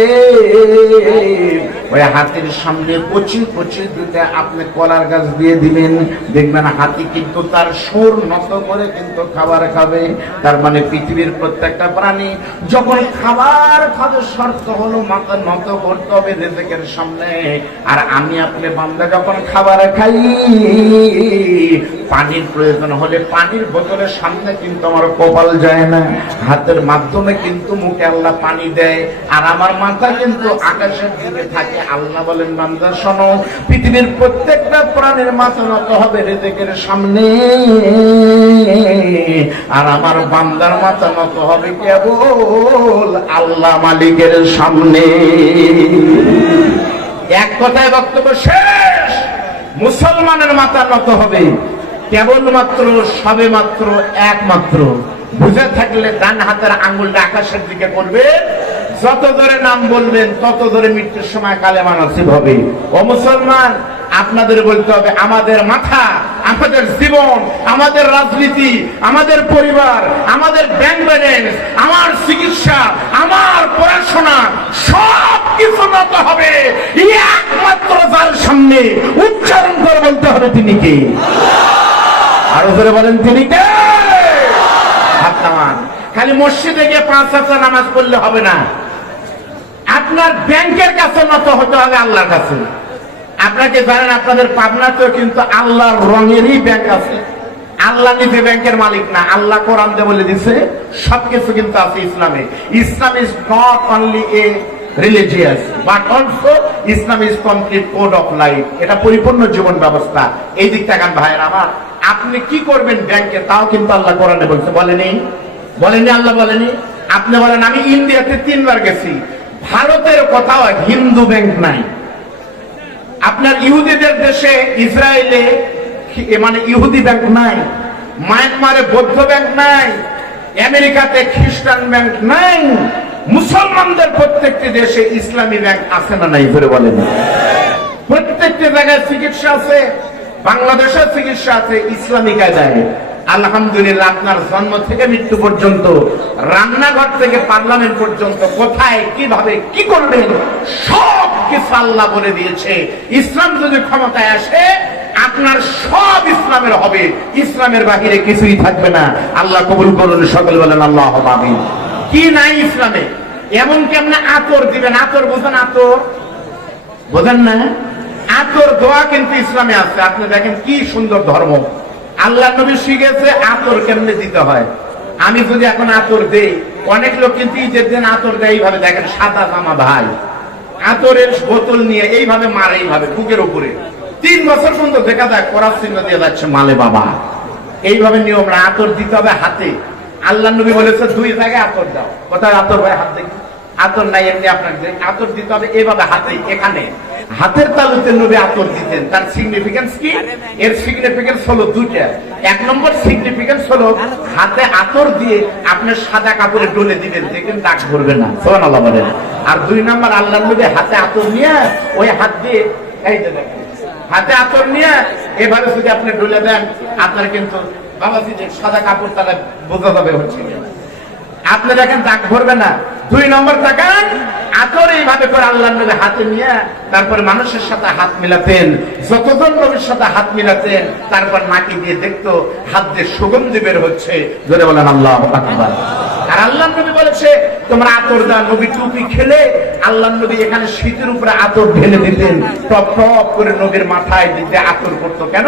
ওই হাতির সামনে কচি কচি দুটা আপনি কলার গাছ দিয়ে দিবেন, দেখবেন হাতি কিন্তু তার সুর নত করে কিন্তু খাবার খাবে। তার মানে পৃথিবীর প্রত্যেকটা প্রাণী যখন খাবার খাদের শর্ত হলো মাথা নত করতে হবে রিজিকের সামনে। আর আমি আপনি বান্দা যখন খাবার খাই, পানির প্রয়োজন হলে পানির বোতলের সামনে কিন্তু আমার কপাল যায় না, হাতের মাধ্যমে কিন্তু মুখে আল্লাহ পানি দেয়। আর আমার মাথা কিন্তু আকাশের দিকে থাকে। আল্লাহ বলেন বান্দা শোনো, পৃথিবীর প্রত্যেকটা প্রাণীর মাথা নত হবে রিজিকের সামনে, আর আমার বান্দার মাথা নত হবে কেবল আল্লাহ মালিকের সামনে। এক কথায় বক্তব্য শেষ। মুসলমানের মাথা নত হবে কেবলমাত্র, সবে মাত্র, একমাত্র বুঝে থাকলে ডান হাতের আঙ্গুলটা আকাশের দিকে করবে, যত ধরে নাম বলবেন তত ধরে মৃত্যুর সময় কালেমা নসিব হবে। ও মুসলমান, আপনাদের বলতে হবে আমাদের মাথা, আমাদের জীবন, আমাদের রাজনীতি, আমাদের পরিবার, আমাদের ব্যাংক ব্যালেন্স, আমার চিকিৎসা, আমার পড়াশোনা সব কিছু নত হবে একমাত্র যার সামনে। উচ্চারণ করে বলতে হবে তিনি কে? আরো ধরে বলেন তিনি কে? হাত নামান। খালি মসজিদে গিয়ে 5 ওয়াক্ত নামাজ পড়লে হবে না, আপনার ব্যাংকের কাছে নত হতে হবে আল্লাহর কাছে। আপনাকে জানেন আপনাদের পাবনাতেও কিন্তু আল্লাহর রঙেরই ব্যাংক আছে। আল্লাহ নিজে ব্যাংকের মালিক না, আল্লাহ কোরআন দিয়ে বলে দিছে সবকিছু কিন্তু আছে ইসলামে। Islam is not only a religious but also Islam is complete code of life. এটা পরিপূর্ণ জীবন ব্যবস্থা। এই দিক তাকান ভাইয়ের আমার, আপনি কি করবেন ব্যাংকে তাও কিন্তু আল্লাহ কোরআনে বলছে। বলেনি? বলেনি? আল্লাহ বলেনি? আপনি বলেন আমি ইন্ডিয়াতে 3 বার গেছি, ভারতের কোথাও হিন্দু ব্যাংক নাই। আপনার ইহুদিদের দেশে ইসরায়েলে মানে ইহুদি ব্যাংক নাই, মায়ানমারে বৌদ্ধ ব্যাংক নাই, আমেরিকাতে খ্রিস্টান ব্যাংক নাই। মুসলমানদের প্রত্যেকটি দেশে ইসলামী ব্যাংক আছে না নাই? ধরে বলেন। প্রত্যেকটি জায়গায় চিকিৎসা আছে, বাংলাদেশের চিকিৎসা আছে ইসলামী কায়দায়। আলহামদুলিল্লাহ, আপনার জন্ম থেকে মৃত্যু পর্যন্ত, রান্নাঘর থেকে পার্লামেন্ট পর্যন্ত কোথায় কিভাবে কি করবেন সব কিছু আল্লাহ বলে দিয়েছে। ইসলাম যদি ক্ষমতায় আসে আপনার সব ইসলামের হবে, ইসলামের বাহিরে কিছুই থাকবে না। আল্লাহ কবুল করুন, সকল বলেন আল্লাহ আমিন। কি নাই ইসলামে? এমন কেমন আতর দিবেন? আতর বোঝেন? আতর বোঝেন না? আতর দোয়া কিন্তু ইসলামে আছে। আপনি দেখেন কি সুন্দর ধর্ম। আল্লাহ নবী শিখেছে আতর কেমনে দিতে হয়। আমি যদি এখন আতর দেই, অনেক লোক কিন্তু ঈদের দিন আতর দেয় এইভাবে, দেখেন সাদা জামা ভাই আতরের বোতল নিয়ে এইভাবে মারে, এইভাবে বুকের উপরে 3 বছর পর্যন্ত দেখা যায় করার চিহ্ন দিয়ে যাচ্ছে মালে বাবা। এইভাবে নিয়ম না, আতর দিতে হবে হাতে। আল্লাহ নবী বলেছে 2 জায়গায় আতর দাও। কোথায় আতর ভাই? হাত দেখি। আতর নাই এমনি আপনাকে আতর দিতে হবে এইভাবে হাতে, এখানে হাতের তালুতে নবী আতর দিতেন। তার সিগনিফিকেন্স কি? এর সিগনিফিকেন্স হলো 2টা। 1 নম্বর সিগনিফিকেন্স হলো হাতে আতর দিয়ে আপনি সাদা কাপড়ে ডলে দিবেন, দেখেন দাগ ধরবে না। সুবহানাল্লাহ বলেন। আর 2 নম্বর আল্লাহ নবী হাতে আতর নিয়ে ওই হাত দিয়ে এই যে দেখেন হাতে আতর নিয়ে এভাবে যদি আপনি ডলে দেন, আপনার কিন্তু বাবাজি যে সাদা কাপড় তাহলে বোঝা যাবে হচ্ছে আপনি দেখেন দাগ ধরবে না। 2 নম্বর তাকান, আতর এইভাবে করে আল্লাহ নবী হাতে নিয়ে তারপরে মানুষের সাথে হাত মিলাতেন। যতজন নবীর সাথে হাত মিলাতেন তারপর নাকি দিয়ে দেখতো হাত দিয়ে সুগন্ধি বের হচ্ছে। জোরে বলেন আল্লাহু আকবার। আর আল্লাহ নবী বলেছে তোমরা আতর দাও। নবী টুপি খেলে আল্লাহ নবী এখানে শীতের উপরে আতর ঢেলে দিতেন, টপ টপ করে নবীর মাথায় দিতে আতর করতো। কেন?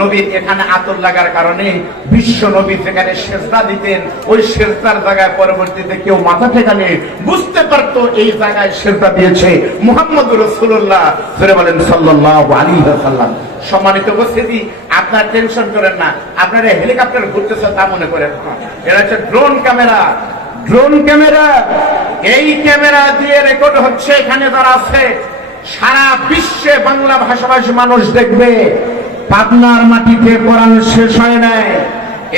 নবীর এখানে আতর লাগার কারণে বিশ্ব নবী যেখানে সেজদা দিতেন ওই সেজদার জায়গায় পরবর্তীতে কেউ মাথা ঠেকালে বুঝতে পারতো এই জায়গায় সেজদা দিয়েছে মুহাম্মদুর রাসূলুল্লাহ। জোরে বলেন সাল্লাল্লাহু আলাইহি ওয়াসাল্লাম। সম্মানিত উপস্থিতি, আপনার টেনশন করেন না, আপনারা হেলিকপ্টার ঘুরতেছে তা মনে করেন। এটা হচ্ছে ড্রোন ক্যামেরা। ড্রোন ক্যামেরা, এই ক্যামেরা দিয়ে রেকর্ড হচ্ছে। এখানে যারা আছে সারা বিশ্বে বাংলা ভাষাভাষী মানুষ দেখবে। পাবনার মাটিতে কোরআন শেষ হয় নাই।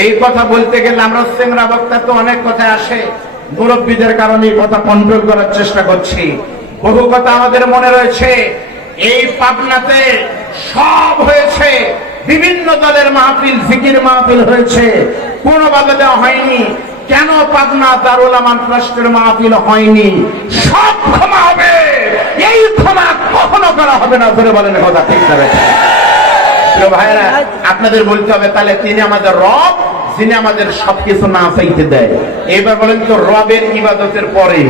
এই কথা বলতে গেলে আমরা চেংড়া বক্তা তো অনেক কথা আসে, মুরব্বীদের কারণে কথা কন্ট্রোল করার চেষ্টা করছি। বহু কথা আমাদের মনে রয়েছে। এই পাবনাতে সব হয়েছে, বিভিন্ন দলের মাহফিল, জিকির মাহফিল হয়েছে, কোনো বাধা দেওয়া হয়নি। কেন পাবনা দারুল আমান ট্রাস্টের মাহফিল হয়নি? সব ক্ষমা হবে, এই ক্ষমা কখনো করা হবে না। ধরে বলেন কথা ঠিক যাবে। ভাইরা আপনাদের বলতে হবে তাহলে তিনি আমাদের রব, যিনি আমাদের সবকিছু না চাইতে দেয়। এবার বলেন তো, রবের ইবাদতের পরে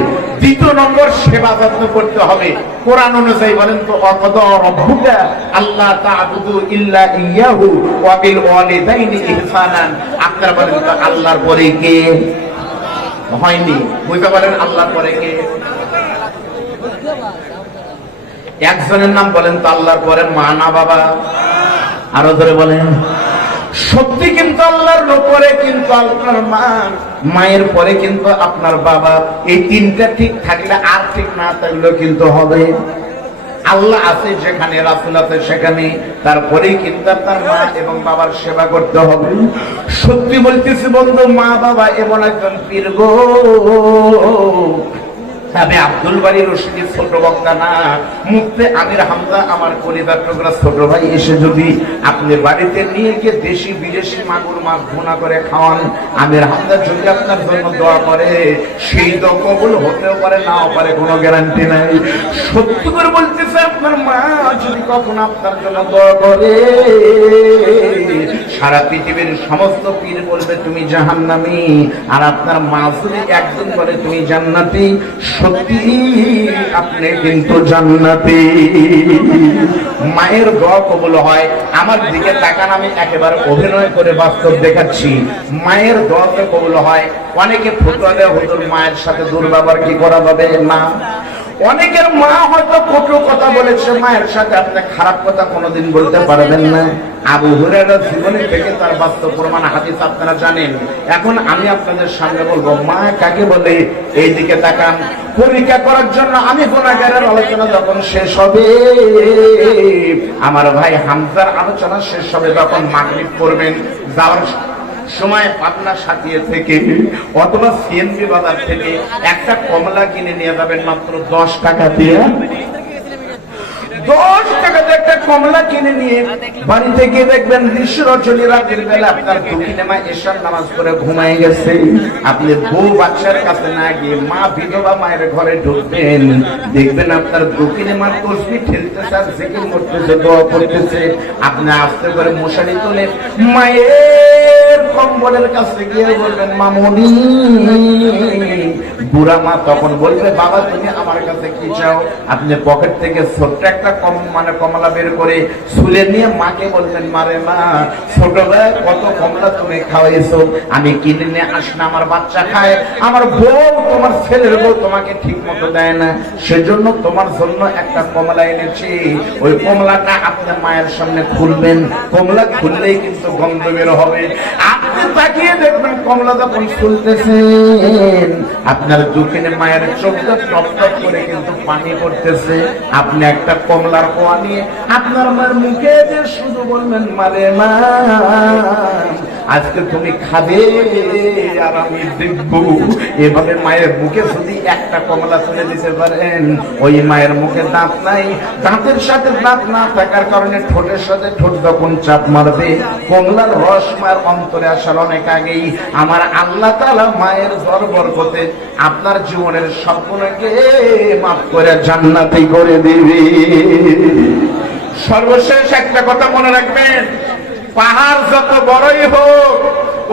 দ্বিতীয় নম্বর সেবা যত্ন করতে হবে কোরআন অনুযায়ী। বলেন তো, অকদা রব্বুকা আল্লাহ তা'বুদু ইল্লা ইয়াহু ওয়া বিল ওয়ালিদাইনি ইহসানান। আপনারা বলেন তো, আল্লাহর পরে কে? হয়নি। বুঝতে পারেন আল্লাহর পরে কে? একজনের নাম বলেন তো আল্লাহর পরে মা না বাবা? আরো ধরে বলেন। সত্যি কিন্তু আল্লাহর পরে কিন্তু আপনার মা, মায়ের পরে কিন্তু আপনার বাবা। এই তিনটা ঠিক থাকলে, আর ঠিক না থাকলেও কিন্তু হবে। আল্লাহ আছে যেখানে, রাসূল আছে সেখানে, তারপরেই কিন্তু আপনার মা এবং বাবার সেবা করতে হবে। সত্যি বলতেছি বন্ধু, মা বাবা এমন একজন পীর গো। আমি আব্দুল বারী রশিদী ছোট বক্তা না, মুফতি আমির হামজা আমার কলিজার টুকরা ছোট ভাই এসে যদি আপনি বাড়িতে নিয়ে গিয়ে দেশি বিদেশি মাগুর মাছ ভুনা করে খাওয়ান, আমির হামজা যদি আপনার জন্য দোয়া করে, সেই দোয়া কবুল হতেও পারে, নাও পারে, কোনো গ্যারান্টি নাই। সত্য করে বলতেছে, আপনার মা যদি কখনো আপনার জন্য দোয়া করে, সারা পৃথিবীর সমস্ত পীর বলবে তুমি জাহান্নামী, আর আপনার মা যদি একজন বলে তুমি জান্নাতি, সত্যি আপনি কিন্তু জান্নাতি। মায়ের দোয়া কবুল হয়। আমার দিকে তাকান, আমি একেবারে অভিনয় করে বাস্তব দেখাচ্ছি। মায়ের দোয়াতে কবুল হয়। অনেকে ফতোয়া দেয় হুজুর মায়ের সাথে দুর্ব্যবহার কি করা যাবে না। অনেকের মা হয়তো কটু কথা বলেছে, মায়ের সাথে আপনি খারাপ কথা কোনোদিন বলতে পারবেন না। আবু হুরায়রার জীবনী থেকে তার বাস্তব প্রমাণ হাদিস আপনারা জানেন। এখন আমি আপনাদের সামনে বলবো মা কাকে বলে। এই দিকে তাকান। পরীক্ষা করার জন্য আমি গুনাহগারের আলোচনা যখন শেষ হবে, আমার ভাই হামজার আলোচনা শেষ হবে, যখন মাগরিব করবেন, যাওয়ার সময় পাবনা সাথিয়ে থেকে অথবা সিএনজি বাজার থেকে একটা কমলা কিনে নিয়ে যাবেন মাত্র 10 টাকা দিয়ে। 10 টাকাতে একটা কমলা কিনে নিয়ে বাড়িতে গিয়ে দেখবেন রজনী রাতের বেলা আপনার দক্ষিণে মা এশার নামাজ পড়ে ঘুমায় গেছে। আপনি বউ বাচ্চার কাছে না গিয়ে মা বিধবা মায়ের ঘরে ঢুকবেন, দেখবেন আপনার দক্ষিণে মা তসবিহ ঠেলতেছে আর জিকির করতেছে, দোয়া করতেছে। আপনি আস্তে করে মশারি তুলে মায়ের কম্বলের কাছে গিয়ে বলবেন মামুনি। বুড়া মা তখন বলবে বাবা তুমি আমার কাছে কি চাও? আপনি পকেট থেকে ছোট্ট একটা কমলা বের করে ছুলে নিয়ে মাকে বলবেন মারে মা, ছোটবেলায় কত কমলা তুমি খাওয়াইছো, আমি কিনে নিয়ে আসলে আমার বাচ্চা খায়, আমার বউ তোমার ছেলের বউ তোমাকে ঠিক মতো দেয় না, সেজন্য তোমার জন্য একটা কমলা এনেছি। ওই কমলাটা আপনি মায়ের সামনে খুলবেন, কমলা খুললেই কিন্তু গন্ধ বের হবে। আপনি তাকিয়ে দেখবেন কমলা যখন খুলতেছেন আপনার দক্ষিণে মায়ের চোখটা টপ টপ করে কিন্তু পানি পড়তেছে। আপনি একটা কমলার কোয়া নিয়ে আপনার মায়ের মুখে যে শুধু বলবেন মারে মা আজকে তুমি খাবে আর আমি দেখবো। এভাবে মায়ের মুখে যদি একটা কমলা তুলে দিতে পারেন, ওই মায়ের মুখে দাঁত নাই, দাঁতের সাথে দাঁত না থাকার কারণে ঠোঁটের সাথে ঠোঁট যখন চাপ মারবে, কমলার রস মায়ের অন্তরে আসার অনেক আগেই আমার আল্লাহ তাআলা মায়ের বরকতে আপনার জীবনের স্বপ্নকে মাফ করে জান্নাতি করে দিবে। সর্বশেষ একটা কথা মনে রাখবেন, পাহাড় যত বড়ই হোক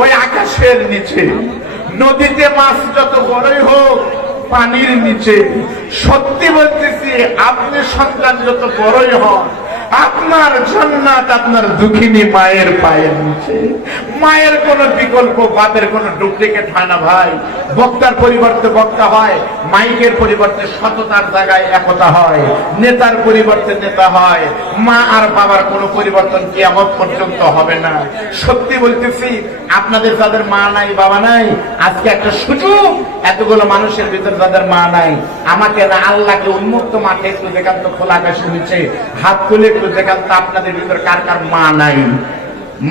ওই আকাশের নিচে, নদীতে মাছ যত বড়ই হোক পানির নিচে। সত্যি বলতেছি, আপনি সন্তান যত বড়ই হন, আপনার জান্নাত আপনার দুঃখিনী মায়ের পায়ের নিচে। মায়ের কোন বিকল্প, বাপের কোন ডুপ্লিকেট হয় না ভাই। বক্তার পরিবর্তে বক্তা হয়, মাইকের পরিবর্তে সততার জায়গায় একতা হয়, নেতার পরিবর্তে নেতা হয়। মা আর বাবার কোন পরিবর্তন কিয়ামত পর্যন্ত হবে না। সত্যি বলতেছি, আপনাদের যাদের মা নাই বাবা নাই, আজকে একটা সুযোগ, এতগুলো মানুষের ভিতর যাদের মা নাই, আমাকে না আল্লাহকে উন্মুক্ত মাঠে একটু দেখান তো, খোলা আকাশের নিচে হাত তুলে একটু দেখান তো আপনাদের ভিতর কার কার মা নাই।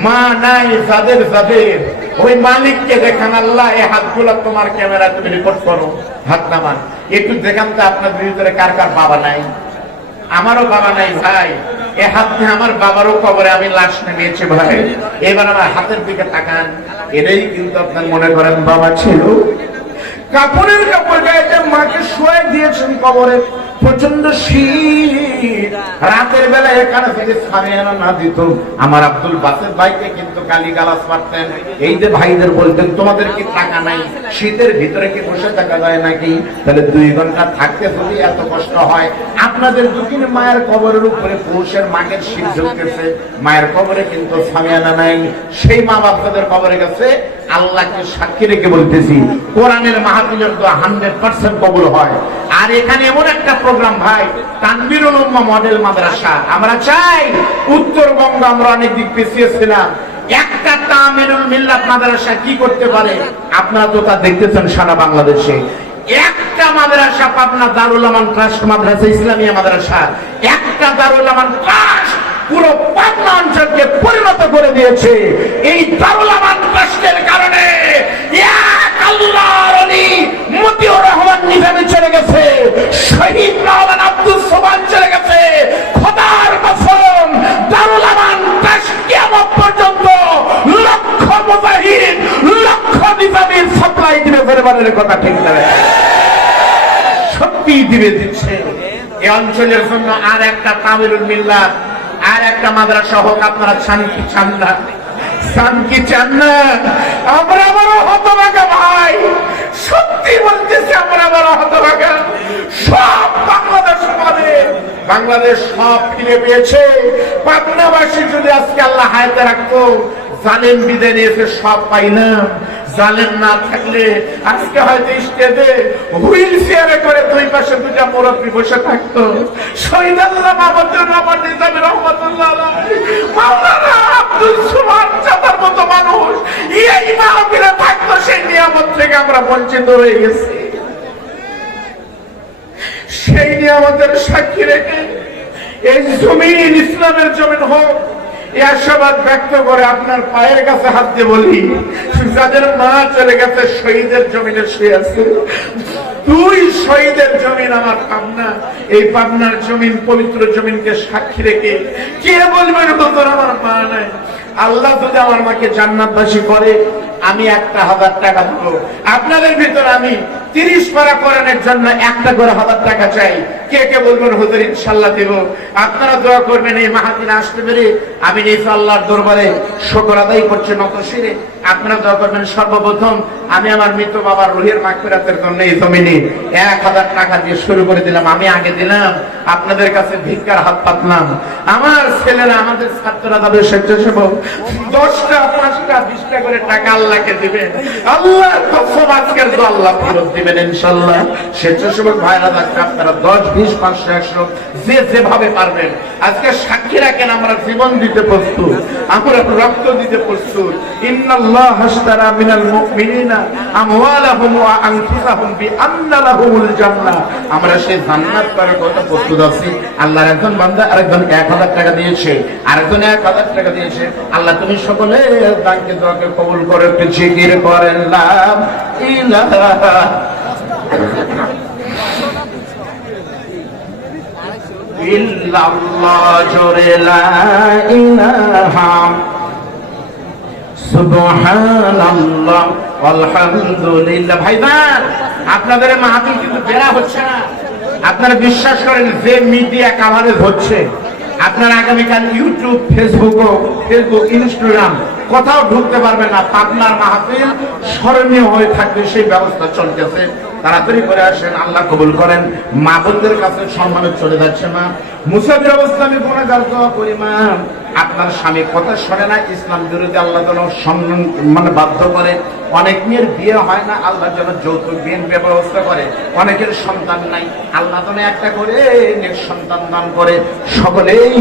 মা নাই যাদের যাদের, ওই মালিককে দেখান, আল্লাহ এই হাতগুলো তোমার ক্যামেরা তুমি রেকর্ড করো, হাত নামান, একটু দেখান তো আপনাদের ভিতরে কার কার বাবা নাই। আমারও বাবা নাই ভাই, এ হাত নিয়ে আমার বাবারও কবরে আমি লাশ নেমেছি ভাই। এবার আমার হাতের দিকে তাকান, এটাই কিন্তু আপনার মনে করেন বাবা ছিল। কাপড়ের কাপড় গায়ে মাকে শোয়াই দিয়েছেন কবরে, প্রচন্ড শীত, রাতের বেলা এখানে থেকে সামিয়ানা না দিত, আমার আব্দুল বাসের ভাইকে কিন্তু গালিগালাজ মারতেন। এই যে ভাইদের বলতেন তোমাদের কি টাকা নাই, শীতের ভিতরে কি বসে থাকা যায় নাকি? তাহলে 2 ঘন্টা থাকতে যদি এত কষ্ট হয়, আপনাদের দুদিন মায়ের কবরের উপরে পুরুষের মাগের শীত ঢুকতেছে, মায়ের কবরে কিন্তু সামিয়ানা নাই। সেই মা বাপদের কবরে গেছে। আল্লাহকে সাক্ষী রেখে বলতেছি, কোরআনের মাহফিলের দোয়া 100% কবুল হয়। আর এখানে এমন একটা প্রোগ্রাম ভাই, তানবীরুল উম্মাহ মডেল মাদ্রাসা। আমরা চাই, উত্তরবঙ্গ আমরা অনেক দিক পিছিয়ে ছিলাম, একটা তামিলুল মিল্লাত মাদ্রাসা কি করতে পারে আপনারা তো তা দেখতেছেন সারা বাংলাদেশে। একটা মাদ্রাসা, পাবনা দারুল আমান ট্রাস্ট মাদ্রাসা, ইসলামিয়া মাদ্রাসা, একটা দারুল আমান ট্রাস্ট পুরো পাবনা অঞ্চলকে পরিণত করে দিয়েছে। এই দারুল আমান ট্রাস্টের কারণে এক আল্লাহর ওলি মতিউর রহমান নিজামী চলে গেছে, শহীদ মাওলানা আব্দুল সোবহান চলে গেছে। খোদার কসম, দারুল আমান ট্রাস্ট কিয়ামত পর্যন্ত লক্ষ মুজাহিদ, লক্ষ নিজামীর সাপ্লাই দিবে। পরিবারের কথা ঠিক না, সত্যি দিচ্ছে। এই অঞ্চলের জন্য আর একটা তামিলুল মিল্লাত, আর একটা মাদ্রাসা হোক। আপনারা চান কি চান না? চান কি চান না? আমরা বড় হতভাগা ভাই, সত্যি বলতেছি, আমরা বড় হতভাগা। সব বাংলাদেশ পাবে, বাংলাদেশ সব ফিরে পেয়েছে। পাবনাবাসী যদি আজকে আল্লাহ হায়াতে রাখতো, জালেম বিদায় নিয়েছে, সব পাই না। জালেম না থাকলে আজকে হয়তো স্টেজে হুইল চেয়ারে করে 2 পাশে 2টা মুরব্বী বসে থাকতো। শহীদ আল্লাহ মাহমুদুর রহমান নিজামী রহমাতুল্লাহ আলাইহি, মাওলানা আব্দুল সুবহান চাচার মতো মানুষ এই মাহফিলে থাকতো। সেই নিয়ামত থেকে আমরা বঞ্চিত হয়ে গেছি। সেই নিয়ামতের সাক্ষী রেখে এই জমিন ইসলামের জমিন হোক, এই আশাবাদ ব্যক্ত করে আপনার পায়ের কাছে হাত দিয়ে বলি, যাদের মা চলে গেছে শহীদের জমিনে শুয়ে আছে, 2 শহীদের জমিন আমার পাবনা। এই পাবনার জমিন, পবিত্র জমিনকে সাক্ষী রেখে কে বলবেন হুজুর আমার মা নাই? আল্লাহ যদি আমার মাকে জান্নাতবাসী করে, আমি 1000 টাকা দেবো। আপনাদের ভিতর আমি 30 পারা কোরআনের জন্য 1টা করে 1000 টাকা চাই। কে কে বলবেন হুজুর ইনশাআল্লাহ দেব? আপনারা দোয়া করবেন এই মাহফিলে আসতে পেরে আমি নিজে আল্লাহর দরবারে শুকর আদায় করছি নত শিরে। আপনারা দোয়া করবেন সর্বপ্রথম আমি আমার মৃত বাবার রুহের মাগফিরাতের জন্য এই জমিনে 1000 টাকা দিয়ে শুরু করে দিলাম। আমি আগে দিলাম, আপনাদের কাছে ভিক্ষার হাত পাতলাম। আমার ছেলেরা, আমাদের ছাত্ররা, তাদের স্বেচ্ছাসেবক 10টা 5টা 20টা করে টাকা আল্লাহকে দিবেন। আল্লাহ কসম আজকের দোয়া আল্লাহ ফেরত দিবেন ইনশাআল্লাহ। স্বেচ্ছাসেবক ভাইরা থাকতে আপনারা 10, 20, 500, 100 যে যেভাবে পারবেন আজকে সাক্ষী রাখেন, আমরা জীবন দিতে প্রস্তুত, আমরা রক্ত দিতে প্রস্তুত। ইন্নাল্লাহ হাশতারা মিনাল মুমিনিনা আমওয়ালাহুম ওয়া আনফুসাহুম বিআন্না লাহুমুল জান্নাহ। আমরা সেই জান্নাত পাওয়ার কথা প্রস্তুত আছি। আল্লাহর একজন বান্দা আরেকজন 1000 টাকা দিয়েছে, আরেকজন 1000 টাকা দিয়েছে। আল্লাহ তুমি সকলে দানকে দোয়াকে কবুল করে। একটু জিকির করেন লা ইলাহা ইল্লাল্লাহ, জোরে লা ইলাহা সুবহানাল্লাহ আলহামদুলিল্লাহ। ভাইজান, আপনাদের মাহফিল কিন্তু বেড়া হচ্ছে না। আপনারা বিশ্বাস করেন যে মিডিয়া কভারেজ হচ্ছে, আপনারা আগামীকাল ইউটিউব, ফেসবুক, ইনস্টাগ্রাম কোথাও ঢুকতে পারবেন না। পাবনার মাহফিল স্মরণীয় হয়ে থাকবে, সেই ব্যবস্থা চলতেছে। তাড়াতাড়ি করে আসেন, আল্লাহ কবুল করেন। মা বোনদের কাছে সম্মানে চলে যাচ্ছে। মা মুসাফির অবস্থা আমি গুনাহগার, দোয়া করি মা আপনার স্বামী কথা শোনে না, ইসলাম বিরোধী, আল্লাহ যেন সম্মান মানে বাধ্য করে। অনেক মেয়ের বিয়ে হয় না, আল্লাহ যেন যৌতুক বিয়ের ব্যবস্থা করে। অনেকের সন্তান নাই, আল্লাহ যেন একটা করে সন্তান দান করে। সকলেই